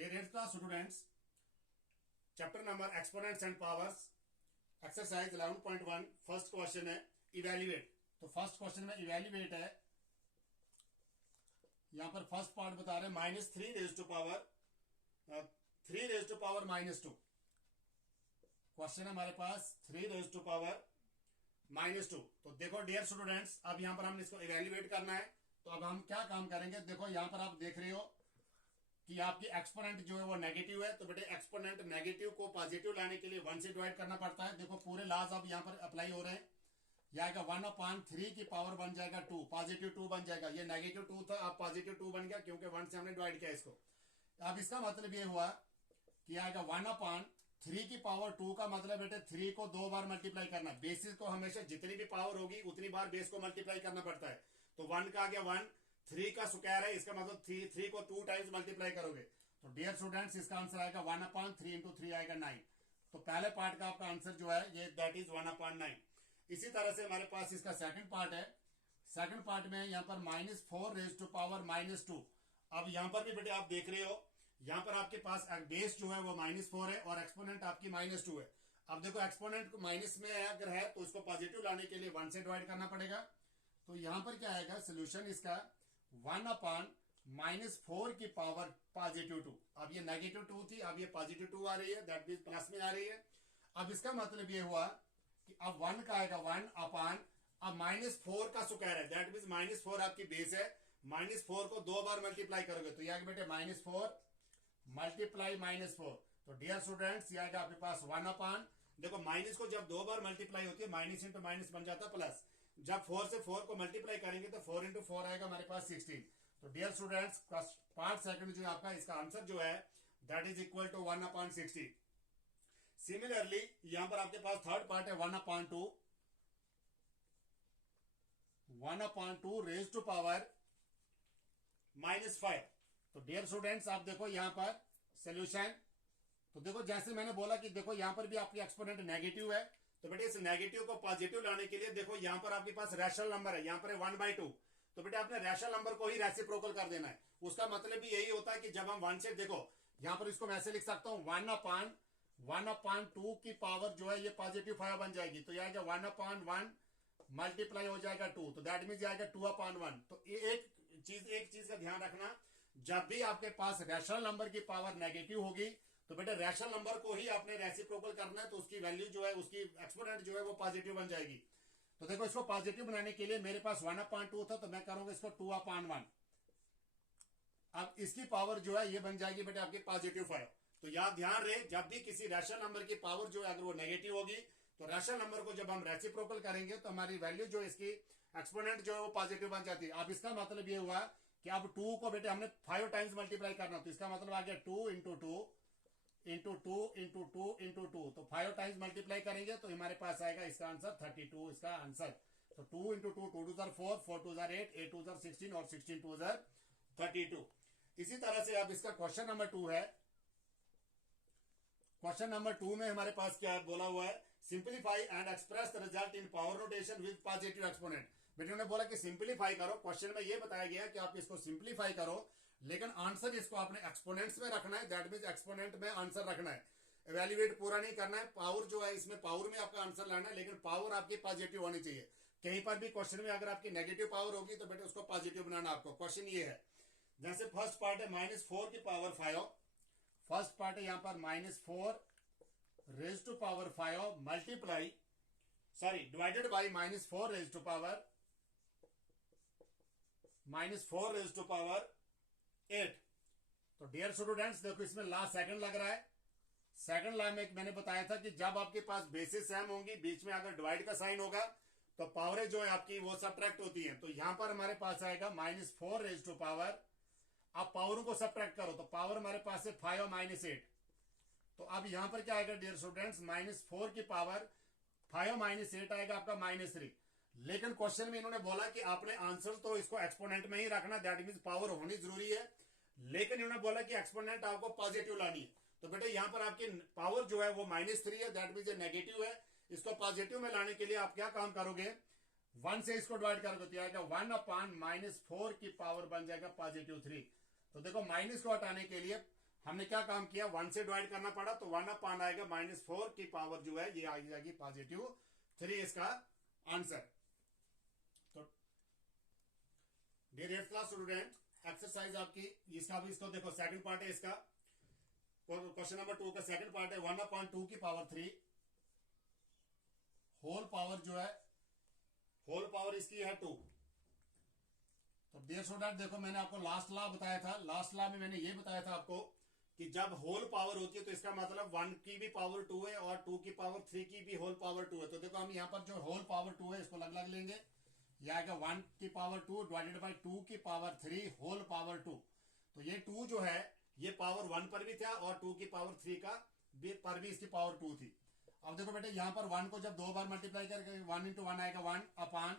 Dear 8th class students, chapter number exponents and powers, exercise 11.1 first question है evaluate. तो first question में evaluate है, यहां पर फर्स्ट पार्ट बता रहे हैं -3 raise to power 3 raise to power -2। Question है हमारे पास 3 रेज टू पावर -2। तो देखो डियर स्टूडेंट्स, अब यहां पर हमने इसको इवेल्युएट करना है। तो अब हम क्या काम करेंगे, देखो यहां पर आप देख रहे हो कि आपकी एक्सपोनेंट जो है वो नेगेटिव है। तो बेटे एक्सपोनेंट नेगेटिव को पॉजिटिव लाने के लिए 1 से डिवाइड करना पड़ता है। देखो पूरे लॉज अब यहाँ पर अप्लाई हो रहे हैं। यह आएगा 1/3 की पावर बन जाएगा 2, पॉजिटिव 2 बन जाएगा। ये नेगेटिव 2 था, अब पॉजिटिव 2 बन गया क्योंकि 1 से हमने डिवाइड किया इसको। अब इसका मतलब ये हुआ कि आएगा 1/3 की पावर 2 का मतलब बेटे 3 को 2 बार मल्टीप्लाई करना। बेसिस को हमेशा जितनी भी पावर होगी उतनी बार बेस को मल्टीप्लाई करना पड़ता है। तो 1 का आ गया 1, 3 का स्क्वायर है, इसका मतलब 3 को 2 टाइम्स मल्टीप्लाई करोगे। तो डियर स्टूडेंट्स, इसका आंसर आएगा 1/3 इंटू 3 आएगा 9। तो पहले पार्ट का आपका आंसर जो है ये दैट इज 1/9। इसी तरह से हमारे पास इसका सेकंड पार्ट है। सेकंड पार्ट में यहाँ पर -4 रेज टू पावर -2। अब यहाँ पर भी बेटे आप देख रहे हो, यहाँ पर आपके पास बेस जो है वो -4 है और एक्सपोनेंट आपकी -2 है। अब देखो एक्सपोनेंट को माइनस में अगर है तो इसको पॉजिटिव लाने के लिए 1 से डिवाइड करना पड़ेगा। तो यहां पर क्या आएगा सोल्यूशन इसका 1/-4 की पावर +2। अब ये -2 थी, अब ये +2 आ रही है, दैट मीन प्लस में आ रही है। अब इसका मतलब ये हुआ कि अब 1 का आएगा 1/, अब -4 का स्क्वायर है, दैट मीन -4 आपकी बेस है। -4 को 2 बार मल्टीप्लाई करोगे तो ये आएगा बेटे -4 मल्टीप्लाई -4। तो डियर स्टूडेंट्स, ये आएगा आपके पास 1/, देखो माइनस को जब 2 बार मल्टीप्लाई होती है माइनस इंटू माइनस बन जाता है प्लस। जब 4 से 4 को मल्टीप्लाई करेंगे तो 4 इंटू 4 आएगा हमारे पास 16। तो डियर स्टूडेंट्स, पार्ट सेकंड जो आपका इसका आंसर जो है that is equal to 1/60। Similarly यहां पर आपके पास थर्ड पार्ट है 1/2 रेज टू पावर -5। तो डियर स्टूडेंट्स, आप देखो यहां पर सोल्यूशन, तो देखो जैसे मैंने बोला कि देखो यहां पर भी आपकी एक्सपोनेंट नेगेटिव है। तो बेटे इस नेगेटिव को पॉजिटिव लाने के लिए देखो यहां पर आपके पास रैशनल नंबर है, यहां पर है 1/2। तो बेटे आपने रैशनल नंबर को ही रेसिप्रोकल कर देना है। उसका मतलब भी यही होता है कि जब हम 1 से, देखो यहां पर इसको मैं ऐसे लिख सकता हूं 1/2 की पावर जो है ये +5 बन जाएगी। तो यह आएगा 1/1 मल्टीप्लाई हो जाएगा 2, तो दैट मीन आएगा 2/1। तो एक चीज का ध्यान रखना, जब भी आपके पास रैशनल नंबर की पावर नेगेटिव होगी तो बेटा रैशनल नंबर को ही आपने रेसिप्रोकल करना है, तो उसकी वैल्यू जो है, उसकी एक्सपोनेंट जो है वो पॉजिटिव बन जाएगी। तो देखो इसको पॉजिटिव बनाने के लिए मेरे पास 1/2 था, तो मैं करूंगा इसको 2/1। अब इसकी पावर जो है ये बन जाएगी बेटा आपकी +5। तो याद ध्यान रहे, जब भी किसी रैशनल नंबर की पावर जो है अगर वो नेगेटिव होगी तो रैशनल नंबर को जब हम रेसिप्रोकल करेंगे तो हमारी वैल्यू जो इसकी एक्सपोनेंट जो है वो पॉजिटिव बन जाती है। अब इसका मतलब ये हुआ कि अब 2 को बेटे हमने 5 टाइम्स मल्टीप्लाई करना, तो इसका मतलब आ गया 2 इंटू 2 इंटू 2 इंटू 2 इंटू 2। तो 5 टाइम्स मल्टीप्लाई करेंगे तो हमारे पास आएगा इसका आंसर 32 इसका आंसर। तो 2 इंटू 2, 2 2 4, 4 2 8, 8 2 16 और 16 2 32। इसी तरह से अब इसका क्वेश्चन नंबर 2 है। क्वेश्चन नंबर 2 में हमारे पास क्या बोला हुआ है, simplify and express the result in power notation with positive exponent. बेटे ने बोला कि सिंप्लीफाई करो, क्वेश्चन में ये बताया गया कि आप इसको सिंप्लीफाई करो, लेकिन आंसर इसको आपने एक्सपोनेंट्स में रखना है, दैट मीन एक्सपोनेंट में आंसर रखना है। इवेल्युएट पूरा नहीं करना है। पावर जो है इसमें पावर में आपका आंसर लाना है, लेकिन पावर आपकी पॉजिटिव होनी चाहिए। कहीं पर भी क्वेश्चन में अगर आपकी नेगेटिव पावर होगी तो बेटे उसको पॉजिटिव बनाना आपको। क्वेश्चन ये है, जैसे फर्स्ट पार्ट है -4 की पावर 5। फर्स्ट पार्ट है यहां पर -4 raise to power 5 multiply divided by -4 raise to power -8। तो डियर स्टूडेंट्स देखो इसमें ला सेकंड लग रहा है। सेकंड ला में मैंने बताया था कि जब आपके पास बेसिस सेम होंगी, बीच में अगर डिवाइड का साइन होगा तो पावरें जो है आपकी वो सब्ट्रैक्ट होती हैं। तो यहां पर हमारे पास आएगा -4 रेज टू पावर, आप पावरों को सब्ट्रैक्ट करो तो पावर हमारे पास है 5 और -8। तो अब यहां पर क्या आएगा डियर स्टूडेंट्स, -4 की पावर 5 और -8 आएगा आपका -3। लेकिन क्वेश्चन में इन्होंने बोला कि आपने आंसर तो इसको एक्सपोनेंट में ही रखना, दैट मीन पावर होनी जरूरी है, लेकिन इन्होंने बोला कि एक्सपोनेंट आपको पॉजिटिव लानी है। तो बेटे यहां पर आपकी पावर जो है वो -3 है, दैट मीन नेगेटिव है। इसको पॉजिटिव में लाने के लिए आप क्या काम करोगे, 1 से इसको डिवाइड करोगे तो आएगा 1/-4 की पावर बन जाएगा +3। तो देखो माइनस को हटाने के लिए हमने क्या काम किया, 1 से डिवाइड करना पड़ा, तो 1 अपान आएगा -4 की पावर जो है ये आ जाएगी +3 इसका आंसर। तो dear 8th class student, exercise आपकी इसका भी, इसको देखो सेकंड पार्ट है इसका, क्वेश्चन नंबर 2 का सेकंड पार्ट है। 1/2 की पावर 3 होल पावर जो है, होल पावर इसकी है 2। तो डियर स्टूडेंट देखो, मैंने आपको लास्ट लॉ बताया था, लास्ट लॉ में मैंने ये बताया था आपको कि जब होल पावर होती है तो इसका मतलब 1 की भी पावर 2 है और 2 की पावर 3 की भी होल पावर 2 है। तो देखो हम यहाँ पर जो होल पावर 2 है इसको अलग अलग लेंगे, यह आएगा 1 की पावर 2 डिवाइडेड बाई 2 की पावर 3 होल पावर 2। तो ये 2 जो है ये पावर 1 पर भी था और 2 की पावर 3 का पर भी इसकी पावर 2 थी। अब देखो बेटे यहाँ पर 1 को जब 2 बार मल्टीप्लाई करके 1 × 1 आएगा 1 अपान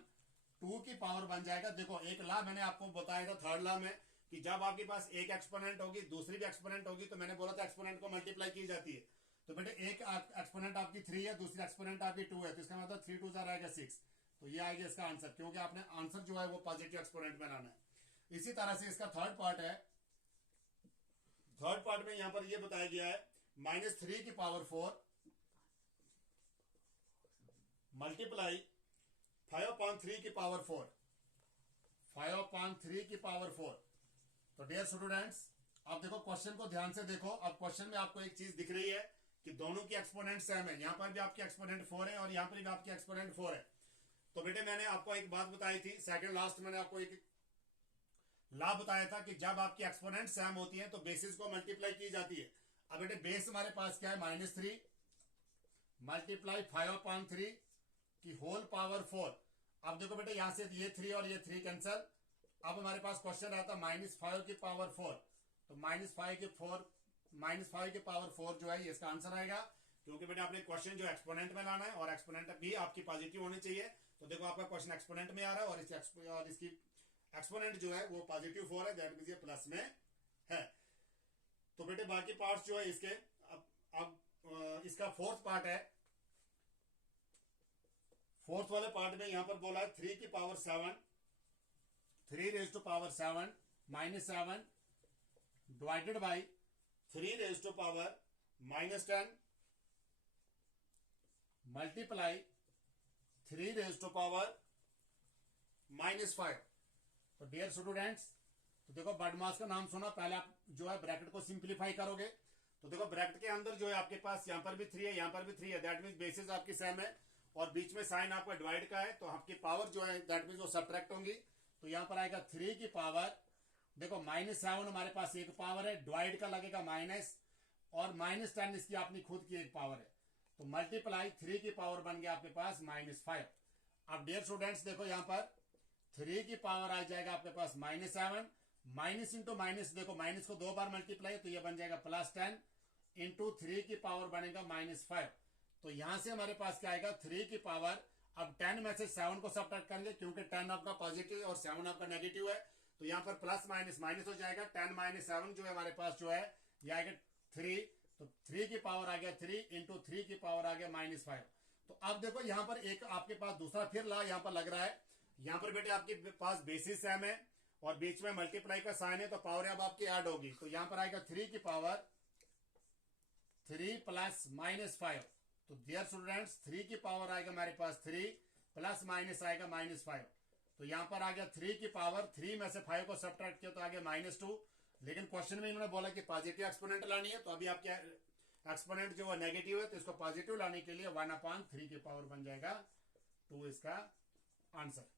2 की पावर बन जाएगा। देखो एक लॉ मैंने आपको बताया था थर्ड लॉ में कि जब आपके पास एक एक्सपोनेंट होगी दूसरी भी एक्सपोनेंट होगी, तो मैंने बोला था एक्सपोनेंट को मल्टीप्लाई की जाती है। तो बेटे एक एक्सपोनेंट आपकी 3 है, दूसरी एक्सपोनेंट आपकी 2 है, तो इसका मतलब 3 2 आएगा 6। तो ये आएगा इसका आंसर, क्योंकि आपने आंसर जो है वो पॉजिटिव एक्सपोनेंट में लाना है। इसी तरह से इसका थर्ड पार्ट है, थर्ड पार्ट में यहां पर ये बताया गया है -3 की पावर 4 मल्टीप्लाई 5/3 की पावर 4, 5/3 की पावर 4। तो डियर स्टूडेंट्स अब देखो क्वेश्चन को ध्यान से देखो। अब क्वेश्चन में आपको एक चीज दिख रही है कि दोनों की एक्सपोनेंट सेम है, यहां पर भी आपकी एक्सपोनेंट 4 है और यहां पर भी आपकी एक्सपोनेंट 4 है। तो बेटे मैंने आपको एक बात बताई थी, सेकंड लास्ट मैंने आपको एक लॉ बताया था कि जब आपकी एक्सपोनेंट सेम होती है तो बेसिस को मल्टीप्लाई की जाती है। अब बेटे बेस हमारे पास क्या है, -3 मल्टीप्लाई 5/3 की होल पावर 4। अब देखो बेटे यहां से ये 3 और ये 3 कैंसल। अब हमारे पास क्वेश्चन आता है -5 की पावर 4, तो -5 की पावर 4 जो है ये इसका आंसर आएगा, क्योंकि बेटा आपने क्वेश्चन जो एक्सपोनेंट में लाना है और एक्सपोनेंट भी आपकी पॉजिटिव होनी चाहिए। तो देखो आपका क्वेश्चन एक्सपोनेंट में आ रहा है और इसकी एक्सपोनेंट जो है वो पॉजिटिव 4 है, दैट मींस ये प्लस में है। तो बेटे बाकी पार्ट्स जो है इसके, अब इसका फोर्थ पार्ट है। फोर्थ वाले पार्ट में यहां पर बोला है 3 की power 7, 3 raise to power 7 -7 divided by 3 raise to power -10 multiply 3 raise to power -5। तो डियर स्टूडेंट्स तो देखो बडमास का नाम सुना, पहले आप जो है ब्रैकेट को सिंप्लीफाई करोगे। तो देखो ब्रैकेट के अंदर जो है आपके पास यहां पर भी 3 है, यहां पर भी 3 है, दैट मींस बेसिस आपकी सेम है और बीच में साइन आपका डिवाइड का है, तो आपकी पावर जो है दैट मींस वो सब्ट्रैक्ट होंगी। तो यहां पर आएगा 3 की पावर, देखो -7 हमारे पास एक पावर है, डिवाइड का लगेगा माइनस और -10 इसकी अपनी खुद की एक पावर है, तो मल्टीप्लाई 3 की पावर बन गया आपके पास -5। अब डियर स्टूडेंट्स देखो यहां पर 3 की पावर आ जाएगा आपके पास -7, माइनस इंटू माइनस, देखो माइनस को 2 बार मल्टीप्लाई तो ये बन जाएगा +10 इंटू 3 की पावर बनेगा -5। तो यहां से हमारे पास क्या आएगा 3 की पावर, अब 10 में से 7 को सब्ट्रैक्ट करेंगे क्योंकि 10 आपका पॉजिटिव और 7 आपका नेगेटिव है, तो यहाँ पर प्लस माइनस माइनस हो जाएगा। 10 - 7 जो है हमारे पास जो है ये आएगा 3, तो 3 की पावर आ गया 3 इंटू 3 की पावर आ गया -5। तो अब देखो यहाँ पर एक आपके पास दूसरा फिर ला यहाँ पर लग रहा है, यहाँ पर बेटे आपके पास बेसिस सेम है और बीच में मल्टीप्लाई का साइन है, तो पावर अब आपकी ऐड होगी, तो यहाँ पर आएगा 3 की पावर 3 प्लस -5। तो डियर स्टूडेंट्स 3 की पावर आएगा हमारे पास 3 प्लस माइनस आएगा -5। तो यहां पर आ गया 3 की पावर, 3 में से 5 को सब्ट्रैक्ट किया तो आ गया -2। लेकिन क्वेश्चन में इन्होंने बोला कि पॉजिटिव एक्सपोनेंट लानी है, तो अभी आपके एक्सपोनेंट जो है नेगेटिव है, तो इसको पॉजिटिव लाने के लिए 1/3 की पावर बन जाएगा 2 इसका आंसर।